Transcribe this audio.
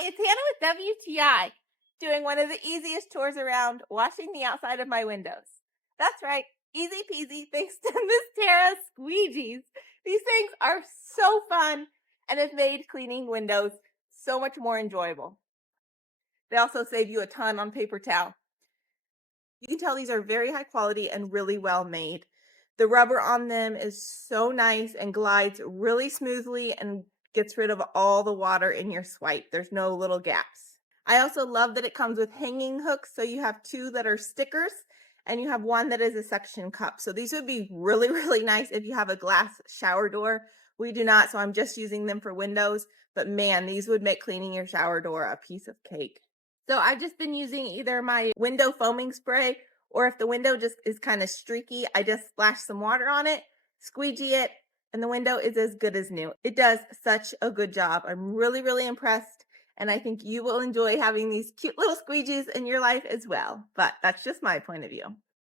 Hi, it's Hannah with WTI, doing one of the easiest chores around, washing the outside of my windows. That's right, easy peasy thanks to Miss Tara's squeegees. These things are so fun and have made cleaning windows so much more enjoyable. They also save you a ton on paper towel. You can tell these are very high quality and really well made. The rubber on them is so nice and glides really smoothly and gets rid of all the water in your swipe. There's no little gaps. I also love that it comes with hanging hooks. So you have two that are stickers and you have one that is a suction cup. So these would be really, really nice if you have a glass shower door. We do not, so I'm just using them for windows. But man, these would make cleaning your shower door a piece of cake. So I've just been using either my window foaming spray, or if the window just is kind of streaky, I just splash some water on it, squeegee it, and the window is as good as new. It does such a good job. I'm really, really impressed. And I think you will enjoy having these cute little squeegees in your life as well. But that's just my point of view.